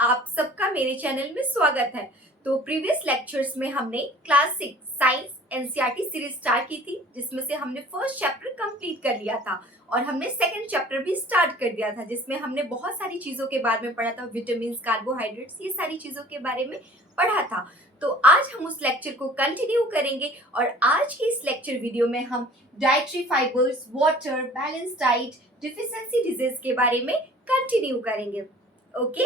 आप सबका मेरे चैनल में स्वागत है। तो प्रीवियस लेक्चर्स में हमने class 6 science NCERT series start की थी, जिसमें से हमने फर्स्ट चैप्टर कंप्लीट कर लिया था और हमने सेकंड चैप्टर भी स्टार्ट कर दिया था, जिसमें हमने बहुत सारी चीजों के बारे में पढ़ा था। विटामिन, कार्बोहाइड्रेट्स, ये सारी चीजों के बारे में पढ़ा था। तो आज हम उस लेक्चर को कंटिन्यू करेंगे और आज के इस लेक्चर वीडियो में हम dietary fibres, water, balance diet, deficiency disease के बारे में कंटिन्यू करेंगे। ओके,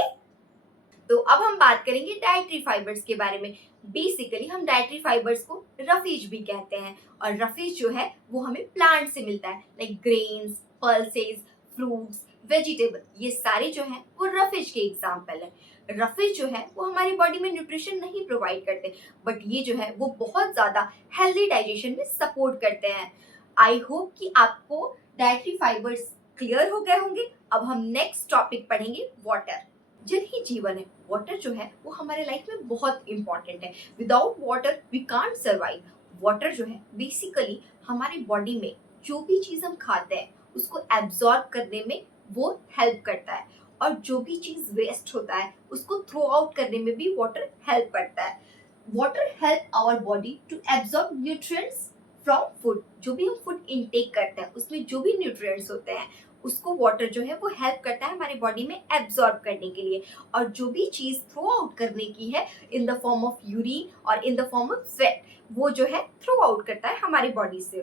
तो अब हम बात करेंगे डाइटरी फाइबर्स के बारे में। बेसिकली हम डाइटरी फाइबर्स को रफीज भी कहते हैं और रफीज जो है वो हमें प्लांट से मिलता है, like grains, pulses, fruits, vegetable, ये सारे जो हैं वो रफीज के एग्जाम्पल है। रफीज जो है वो हमारी बॉडी में न्यूट्रिशन नहीं प्रोवाइड करते, बट ये जो है वो बहुत ज्यादा हेल्दी डाइजेशन में सपोर्ट करते हैं। आई होप कि आपको डाइटरी फाइबर्स क्लियर हो गए होंगे। अब हम नेक्स्ट टॉपिक पढ़ेंगे, वाटर। जल ही जीवन है। वाटर जो है वो हमारे लाइफ में बहुत इंपॉर्टेंट है। Without water we can't survive. Water जो है बेसिकली हमारी बॉडी में जो भी चीज हम खाते हैं उसको एब्जॉर्ब करने में वो हेल्प करता है, और जो भी चीज वेस्ट होता है उसको थ्रो आउट करने में भी वाटर हेल्प करता है। Water help our body to absorb nutrients from food. जो भी हम फूड इनटेक करते हैं उसमें जो भी न्यूट्रिएंट्स होते हैं उसको वाटर जो है वो हेल्प करता है हमारी बॉडी में एब्जॉर्ब करने के लिए, और जो भी चीज थ्रो आउट करने की है in the form of urine और in the form of sweat, वो जो है थ्रो आउट करता है हमारी बॉडी से।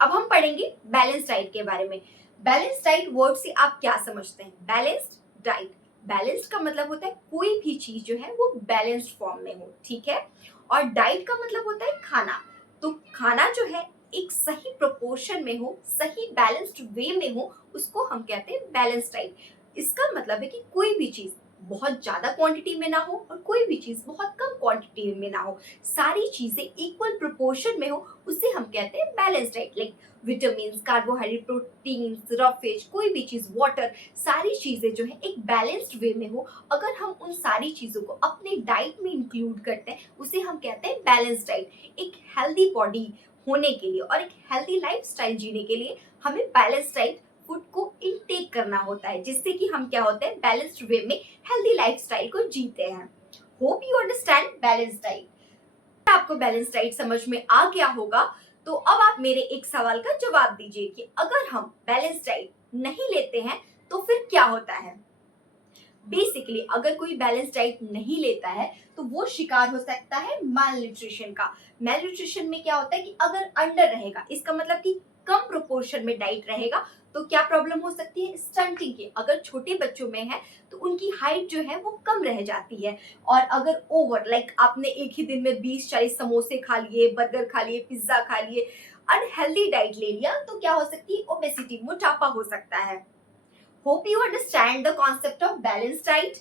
अब हम पढ़ेंगे बैलेंस डाइट के बारे में। बैलेंस डाइट वर्ड से आप क्या समझते हैं? बैलेंस्ड डाइट, बैलेंस्ड का मतलब होता है कोई भी चीज जो है वो बैलेंस्ड फॉर्म में हो, ठीक है। और डाइट का मतलब होता है खाना। तो खाना जो है एक सही प्रोपोर्शन में हो, सही बैलेंस्ड वे में हो, उसको हम कहते हैं बैलेंस डाइट। इसका मतलब है कि कोई भी चीज बहुत ज्यादा क्वांटिटी में ना हो और कोई भी चीज बहुत कम क्वांटिटी में ना हो, सारी चीजें इक्वल प्रोपोर्शन में हो, उसे हम कहते हैं balance diet. Like vitamin, carbohydrate, proteins, roughage, कोई भी चीज, वाटर, सारी चीजें जो है एक बैलेंस्ड वे में हो। अगर हम उन सारी चीजों को अपने डाइट में इंक्लूड करते हैं उसे हम कहते हैं बैलेंस डाइट। एक हेल्दी बॉडी होने के लिए और एक हेल्दी लाइफस्टाइल जीने के लिए हमें बैलेंस डाइट फूड को इनटेक करना होता है, जिससे कि हम क्या होते हैं बैलेंस्ड वे में हेल्दी लाइफस्टाइल को जीते हैं। Hope you understand balance diet. आपको बैलेंस डाइट समझ में आ गया होगा, तो अब आप मेरे एक सवाल का जवाब दीजिए कि अगर हम बैलेंस डाइट नहीं लेते हैं तो फिर क्या होता है। बेसिकली अगर कोई बैलेंस डाइट नहीं लेता है तो वो शिकार हो सकता है माल न्यूट्रिशन का। माल न्यूट्रिशन में क्या होता है कि अगर अंडर रहेगा, इसका मतलब कि कम प्रोपोर्शन में डाइट रहेगा, तो क्या प्रॉब्लम हो सकती है? स्टंटिंग की। अगर छोटे बच्चों में है तो उनकी हाइट जो है वो कम रह जाती है। और अगर ओवर, लाइक आपने एक ही दिन में 20-40 समोसे खा लिए, बर्गर खा लिए, पिज्जा खा लिए, अनहेल्दी डाइट ले लिया, तो क्या हो सकती है? ओबेसिटी, मोटापा हो सकता है। Hope you understand the concept of balance diet.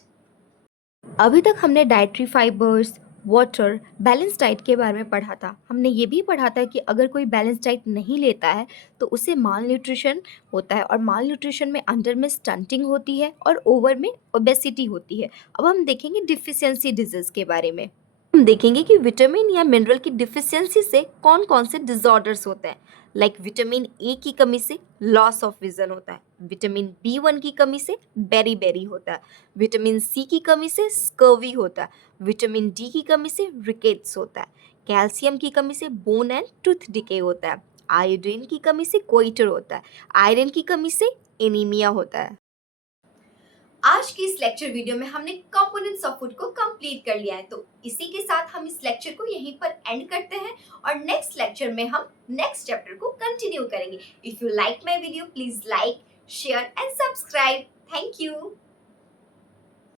अभी तक हमने dietary fibres, water, balance diet के बारे में पढ़ा था। हमने ये भी पढ़ा था कि अगर कोई बैलेंस डाइट नहीं लेता है तो उसे माल न्यूट्रिशन होता है, और माल न्यूट्रिशन में अंडर में स्टंटिंग होती है और ओवर में ओबेसिटी होती है। अब हम देखेंगे डिफिशियंसी डिजीज़ के बारे में। हम देखेंगे कि विटामिन या मिनरल की डिफिशियंसी से कौन कौन से डिसऑर्डर्स होते हैं। लाइक विटामिन ए की कमी से लॉस ऑफ विजन होता है, विटामिन B1 की कमी से बेरी बेरी होता है, विटामिन सी की कमी से स्कर्वी होता है, विटामिन डी की कमी से रिकेट्स होता है, कैल्शियम की कमी से बोन एंड टूथ डिके होता है, आयोडीन की कमी से कोइटर होता है, आयरन की कमी से एनीमिया होता है। आज की इस लेक्चर वीडियो में हमने कंपोनेंट्स ऑफ फूड को कंप्लीट कर लिया है, तो इसी के साथ हम इस लेक्चर को यहीं पर एंड करते हैं और नेक्स्ट लेक्चर में हम नेक्स्ट चैप्टर को कंटिन्यू करेंगे। If you like my video please like, share and subscribe. Thank you.